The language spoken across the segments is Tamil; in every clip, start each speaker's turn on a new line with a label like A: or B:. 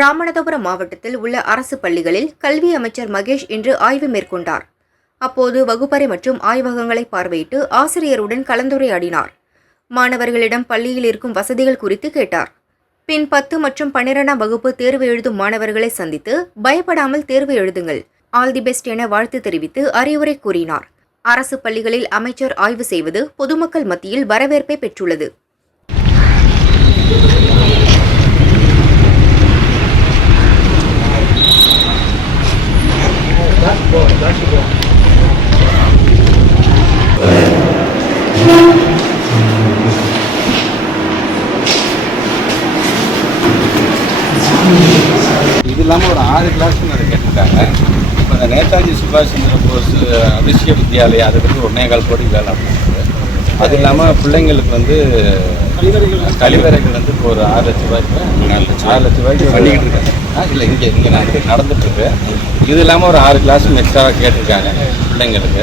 A: ராமநாதபுரம் மாவட்டத்தில் உள்ள அரசு பள்ளிகளில் கல்வி அமைச்சர் மகேஷ் இன்று ஆய்வு மேற்கொண்டார். அப்போது வகுப்பறை மற்றும் ஆய்வகங்களை பார்வையிட்டு ஆசிரியருடன் கலந்துரையாடினார். மாணவர்களிடம் பள்ளியில் இருக்கும் வசதிகள் குறித்து கேட்டார். பின் பத்து மற்றும் பன்னிரெண்டாம் வகுப்பு தேர்வு எழுதும் மாணவர்களை சந்தித்து பயப்படாமல் தேர்வு எழுதுங்கள் ஆல் தி பெஸ்ட் என வாழ்த்து தெரிவித்து அறிவுரை கூறினார். அரசு பள்ளிகளில் அமைச்சர் ஆய்வு செய்வது பொதுமக்கள் மத்தியில் வரவேற்பை பெற்றுள்ளது.
B: இது இல்லாமல் ஒரு ஆறு கிளாஸ் அதை கேட்டிருக்காங்க. இப்போ இந்த நேதாஜி சுபாஷ் சந்திர போஸ் அபிஷேக வித்யாலயா அதுக்கு வந்து ஒன்னே கால் கோடி வேலை அது இல்லாமல் பிள்ளைங்களுக்கு வந்து கழிவறைகள் வந்து இப்போ ஒரு ஆறு லட்ச ரூபாய்க்கு ஆறு லட்ச ரூபாய்க்கு பண்ணிக்கிட்டு இருக்காங்க. ஆ இல்லை இங்கே இங்கே நடந்து நடந்துட்டு இருக்கு இது இல்லாமல் ஒரு ஆறு கிளாஸும் எக்ஸ்ட்ராவாக கேட்டிருக்காங்க பிள்ளைங்களுக்கு.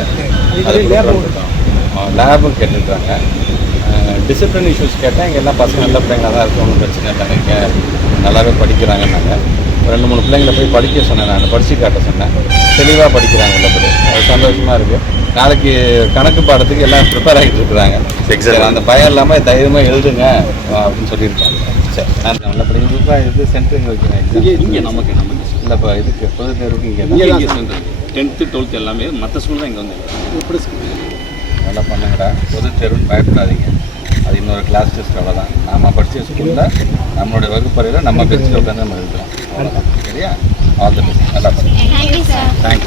B: அது லேபும் கேட்டிருக்காங்க. டிசிப்ளின் இஷ்யூஸ் கேட்டால் இங்கே எல்லாம் பசங்க நல்ல பிள்ளைங்களாக தான் இருக்கும் ஒன்றும் பிரச்சனை இல்லை. இங்கே நல்லாவே படிக்கிறாங்கன்னாங்க ஒரு ரெண்டு மூணு பிள்ளைங்களை போய் படிக்க சொன்னேன் நான் படித்து காட்ட சொன்னேன். தெளிவாக படிக்கிறாங்க உள்ளபடி அது சந்தோஷமாக இருக்குது நாளைக்கு கணக்கு பாடத்துக்கு எல்லாம் ப்ரிப்பேர் ஆகிட்டு இருக்கிறாங்க. சரி அந்த பயம் இல்லாமல் தைரியமாக எழுதுங்க அப்படின்னு சொல்லியிருக்காங்க. சரி நான் நல்லபடி உங்களுக்கு இது சென்டரிங் வைக்கிறேன் இங்கே exam. இங்கே நமக்கு நமக்கு இல்லை இப்போ இதுக்கு பொது தேர்வுக்கு இங்கே இங்கே இங்கே சென்டர் டென்த்து டுவெல்த் எல்லாமே மற்ற ஸ்கூல் தான் இங்கே வந்து நல்லா பண்ணுங்கடா. பொது தேர்வுன்னு பயப்படாதீங்க. அது இன்னொரு கிளாஸ் டெஸ்ட் அவ்வளோதான் நாம படித்த ஸ்கூலில் நம்மளுடைய வகுப்பறையில் நம்ம பெருசில் உட்காந்து நம்ம எழுதலாம் அவ்வளோதான் சரியா? ஆல் த பெஸ்ட் நல்லா பண்ணுங்க. தேங்க்யூ